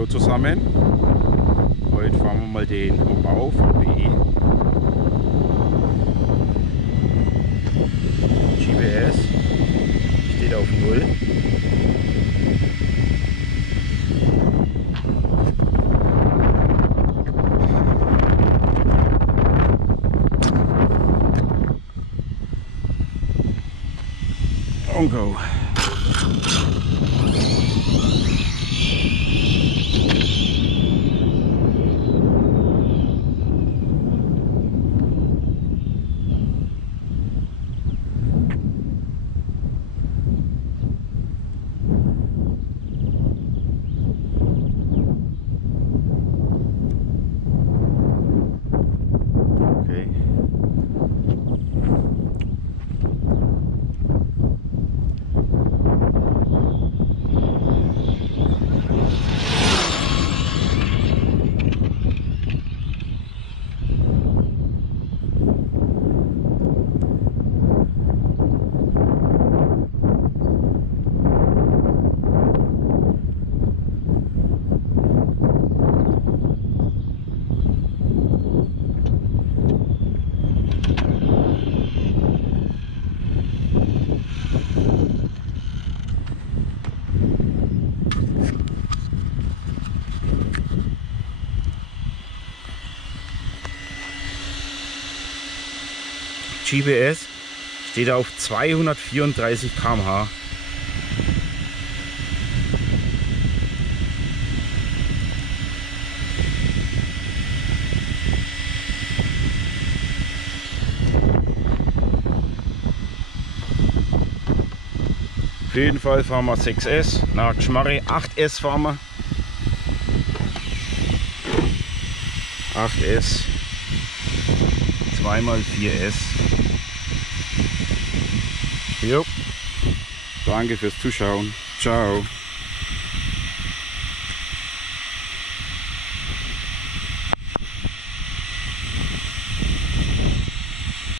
Hallo zusammen, heute fahren wir mal den Hobao VTE. GPS steht auf 0. Und go. GPS steht auf 234 km/h. Auf jeden Fall fahren wir 6S, nach Geschmarre 8S fahren wir. 8S, 2x4S. Jo. Danke fürs Zuschauen. Ciao.